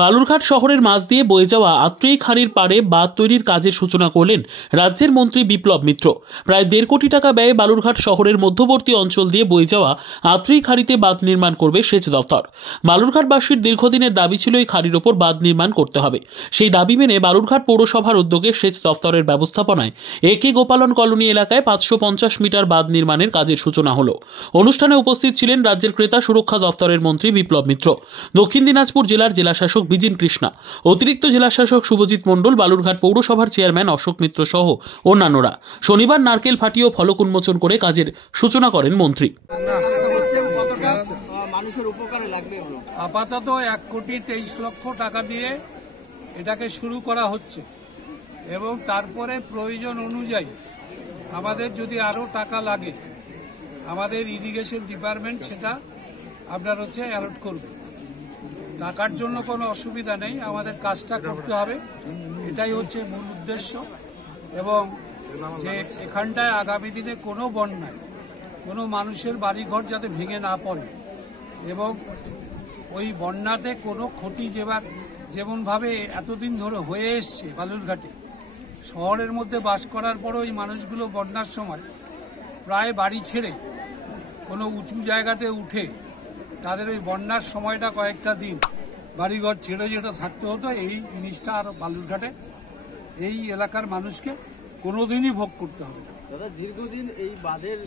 বালুরঘাট শহরের মাঝ দিয়ে বয়ে যাওয়া আত্রেই খাঁড়ির পাড়ে বাঁধ তৈরির কাজের সূচনা করলেন রাজ্যের মন্ত্রী বিপ্লব মিত্র। প্রায় 1.5 কোটি টাকা ব্যয়ে বালুরঘাট শহরের মধ্যবর্তী অঞ্চল দিয়ে বয়ে যাওয়া আত্রেই খাঁড়িতে বাঁধ নির্মাণ করবে সেচ দফতর। বালুরঘাটবাসীর দীর্ঘদিনের দাবি ছিল এই খাঁড়ির ওপর বাঁধ নির্মাণ করতে হবে। সেই দাবি মেনে বালুরঘাট পৌরসভার উদ্যোগে সেচ দফতরের ব্যবস্থাপনায় একে গোপালন কলোনি এলাকায় 550 মিটার বাঁধ নির্মাণের কাজের সূচনা হলো। অনুষ্ঠানে উপস্থিত ছিলেন রাজ্যের ক্রেতা সুরক্ষা দফতরের মন্ত্রী বিপ্লব মিত্র, দক্ষিণ দিনাজপুর জেলার জেলাশাসক বিজিন কৃষ্ণা, অতিরিক্ত জেলাশাসক শুভজিৎ মণ্ডল, বালুরঘাট পৌরসভার চেয়ারম্যান অশোক মিত্র সহ অন্যান্যরা। শনিবার নারকেল ফাটিয়ে ফলক উন্মোচন করে কাজের সূচনা করেন মন্ত্রী। আপাতত 1,23,00,000 টাকা দিয়ে এটাকে শুরু করা হচ্ছে এবং তারপরে প্রয়োজন অনুযায়ী আমাদের যদি আরো টাকা লাগে আমাদের ইরিগেশন ডিপার্টমেন্ট সেটা আপনার অ্যালট করবে। টাকার জন্য কোনো অসুবিধা নেই, আমাদের কাজটা করতে হবে, এটাই হচ্ছে মূল উদ্দেশ্য। এবং যে এখানটায় আগামী দিনে কোনো বন্যায় কোনো মানুষের বাড়িঘর যাতে ভেঙে না পড়ে এবং ওই বন্যাতে কোনো ক্ষতি যেমনভাবে এতদিন ধরে হয়ে এসছে বালুরঘাটে শহরের মধ্যে বাস করার পরও ওই মানুষগুলো বন্যার সময় প্রায় বাড়ি ছেড়ে কোনো উঁচু জায়গাতে উঠে তাদের ওই বন্যার সময়টা কয়েকটা দিন বাড়িঘর ছেড়ে যেটা থাকতে হতো, এই জিনিসটা আর বালুরঘাটে এই এলাকার মানুষকে কোনোদিনই ভোগ করতে হবে। দাদা, দীর্ঘদিন এই বাঁধের